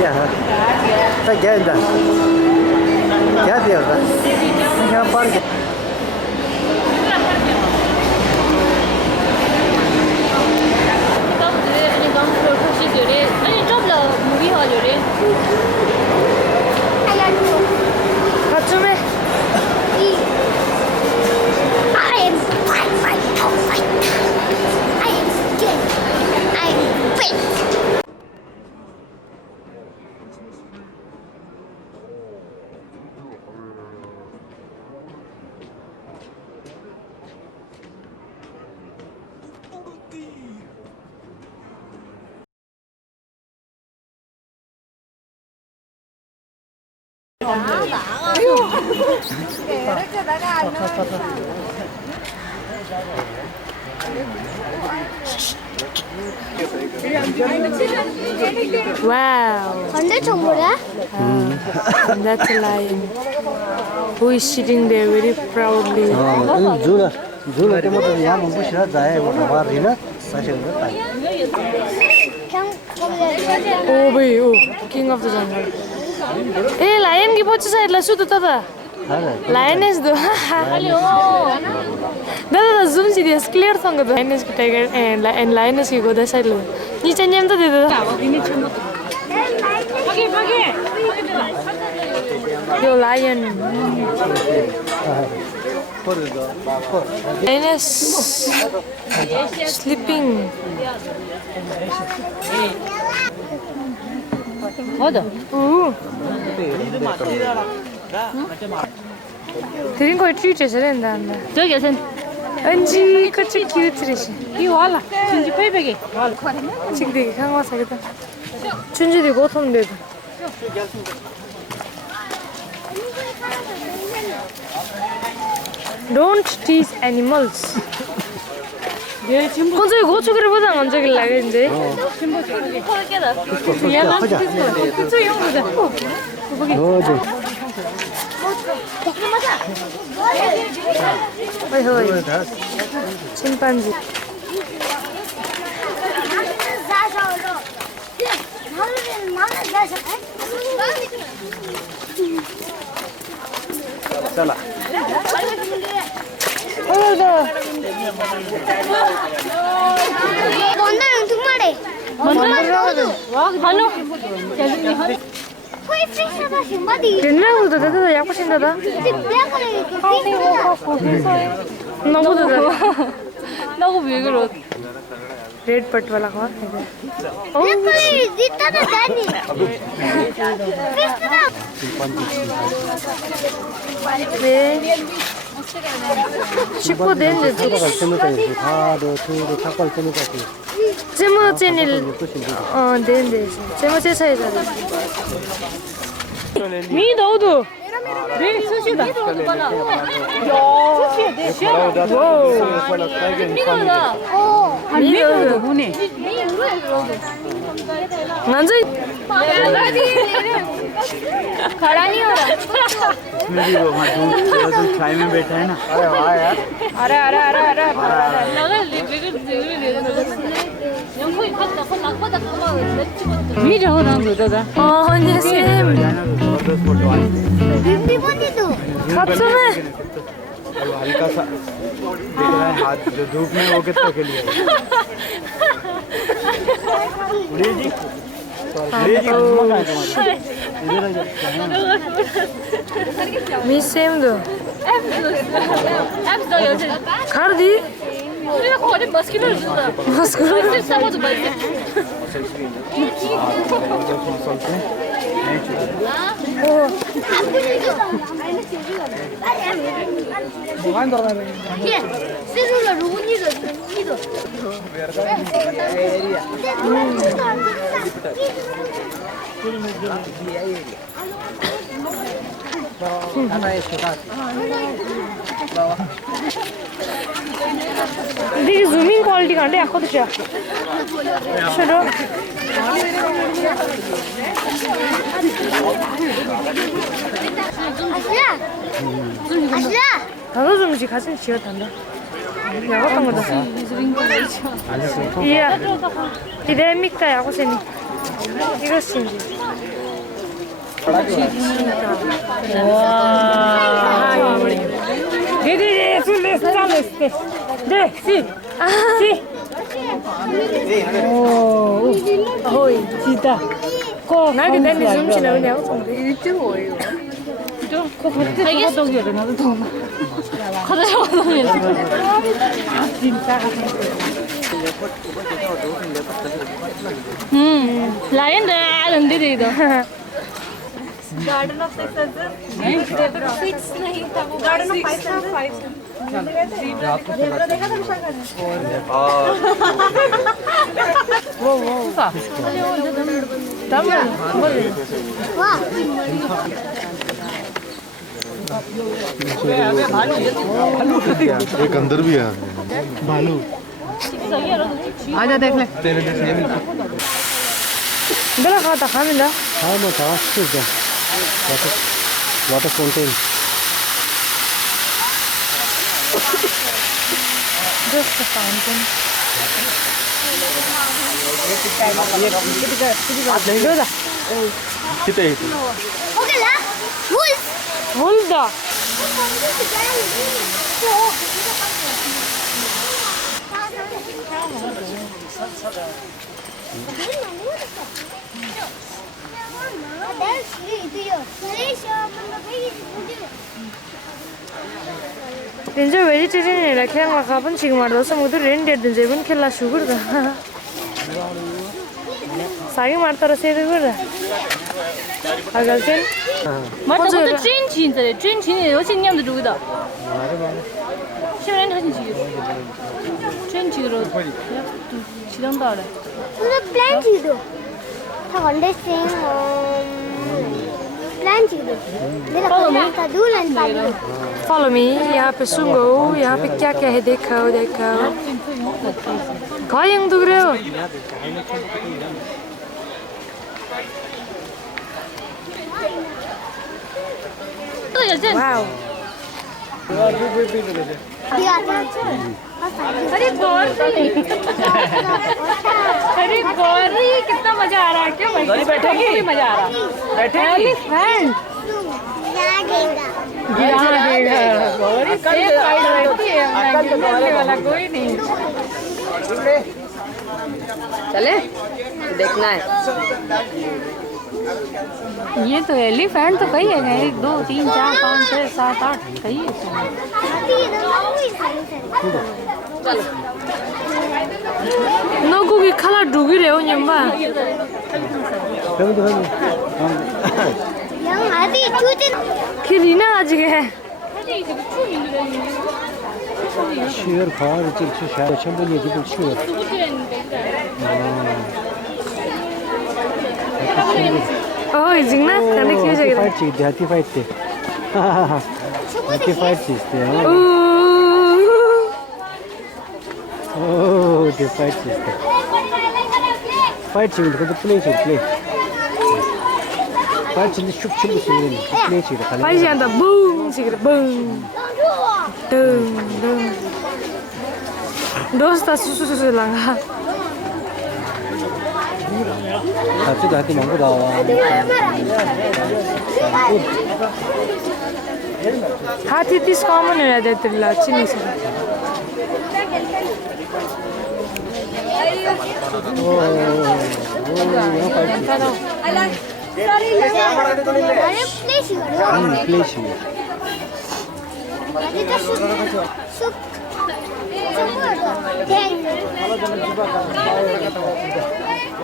Yeah. Está geldi. Geldi ya. Ne yapar ki? Wow. That's a lion. Who is sitting there very proudly? Zula के मतलब यहाँ हम कुछ ना जाए वो हमारा रीना सच है ना Oh boy, oh, king of the jungle. Hey, lion की पहुँच साइड लसु तो था lioness दो दादा zoom सी दिया clear संग तो lioness की tiger and lioness की गोदा साइड लो नीचे नीचे तो दे दो yo lion lioness sleeping 드린 거에 트위트에서 된다. 저기 선 은지 그치 큐트리시. 이 와라. 진지 페이백이. 지금 되게 강화사겠다. 춘지도 고통돼도. Don't tease animals. 건조기 고추기를 보자 건조기를 나겠는데. 건조기 형 보자. 어이 어이 침pan지 चला 뭔데는 정말해. 한우. 포이프리스가 신바디. 옛날보다 대단히 약보신다다 너보다 나고 왜 그러? रेड पट वाला खाओ 식구 되는데 제모 채널 되는데 제모 제사해잖아 미 너도 네, 수시다. 야, 수시야, 내 시야. 미노다. 미노도 보네. 난저 खड़ा नहीं हो रहा मेरी वो दूध चाय में बैठा है ना अरे वाह यार 알아. 미저 난 거다. 언니 쌤 बिंदी बनी तो 갑자기 हल्का सा देख रहा है हाथ जो धूप में वो कितना के लिए जी 미스 쌤도 앱도 요새 가르디 우리가 거리 마스크를 준다. 마스크를 싸워도 말지. 세룰라 로니도 니도 देखिए जूमिंग क्वालिटी कांटे आखो तो क्या चलो 아시야 나도 좀 지금 가슴 지었단다 야구한 거다 이야 이래 믹다 야구세니 이것인지. 네네네, 술래 스타일리스트. 네, 씨. 씨. 오, 어이. 진짜. 날개 댄디 좀 지나오냐고 정도. 그 같은 저거독이래 나도 좀. 가자 저거는. 진짜. लायन रंदी दे दो गार्डन ऑफ सिक्स सिक्स नहीं था वो गार्डन ऑफ फाइव देखा था विशाल का वाह एक अंदर भी है भालू आजा देख ले बेला खाता खामिला हाँ मैं था water fountain just a fountain 이거다 कितने ओके ला वुल्फ 몰다 렌저 vegetarian이라 그냥 막 가본 지금 말로서 모두 렌데든 제분 켈라 슈거다 사기 말따라 세르거다 아갈텐 맞아, 찐친인데 찐친이 여신님도 누구다? 시원한 사진 찍어. 찐친으로 지던다 그래. पूरा प्लान चीज दो हवंडे सिंह प्लान चीज दो मेरा प्लान था दूल्हन पाली follow me यहाँ पे सुंगो यहाँ पे क्या क्या है देखाओ देखाओ 가영도 그래요 또 여전. 와우 अरे गौर अरे गौर ये कितना मजा आ रहा है क्यों बैठेगी मजा आ रहा बैठेगी गिरा देगा गौर एक साइड बैठी है गिरने वाला कोई नहीं चले देखना है ये तो एलिफेंट तो कही है 1 2 3 4 5 6 7 8 कही है 너 거기 칼라 누구래요 냠바 길이나 아직에 शेर फार चल शायद चंबली की कुछ शेर 어 이징나 근데 기회적이다 फाइट ची देहाती फाइट थे देहाती फाइट ची थे ओह दे फाइट ची थे फाइट ची तो प्ले ची प्ले फाइट ची शुभ शुभ से प्ले ची खाली 파이지 한다 붕 지그래 붕등등 너스타 수수수수 랑가 같이 다티 먹고 나와 हाथी तीस कॉमन है देते ला चिनी से प्लेस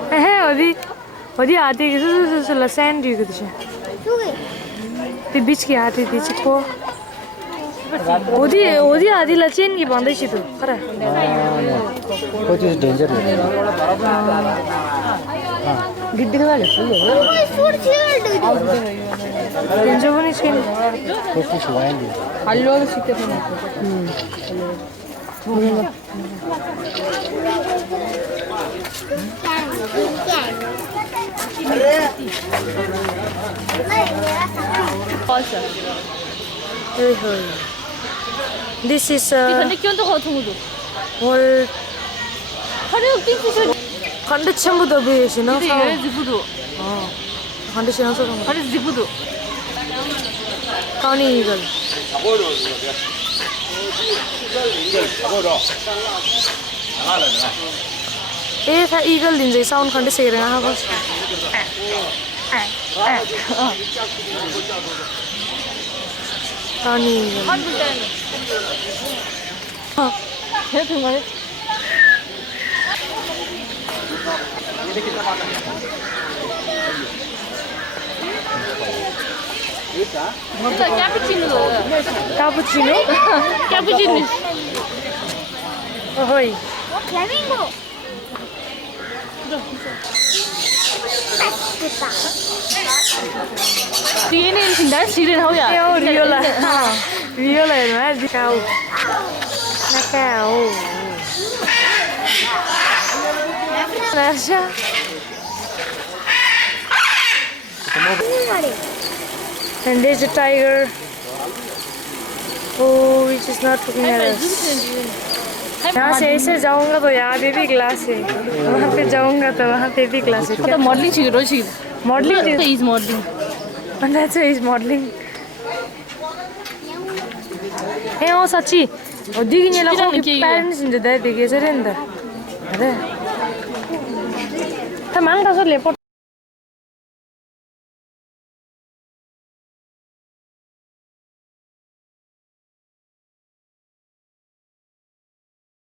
에 어디 हाथी की सुसुसु ला सैंडी को दिशा ते बीच की हाथी थी चिपो ओदी हाथी ला चेन की बांधे छी तो खरा कुछ डेंजर है गिद्दी वाले डेंजर बनी चेन कुछ वाएंगे हल्लो सीते थे This is 근데 끼얹어 같은 거도 월 하루 띵 컨디션부터 비시나? 이게 지부도. 컨디션에서 그런 거. 아니 지부도. 까니 이글. ए था इगल दिन्छ साउन्ड खण्डै सेकेर आएको अनि cappuccino कापुचिनो cappuccino ओहोइ Flamingo. Tiene el final siren हो यार यो रियोला रियोला हेर्नु है दिखाऊ नकाऊ Rasha and there's a tiger oh which is not looking at us यहाँ से ऐसे जाऊंगा तो यहाँ बेबी क्लास है वहाँ पे जाऊंगा तो वहाँ बेबी क्लास है तो मॉडलिंग चाहिए रोज चाहिए modeling तो is modelling and that's why he's modeling ए अँ साँच्ची दिगिनेलाई प्यारेन्ट्स हुन्छ दाइ देखेको छ अरे नि त अरे त माग्दा छ लेपट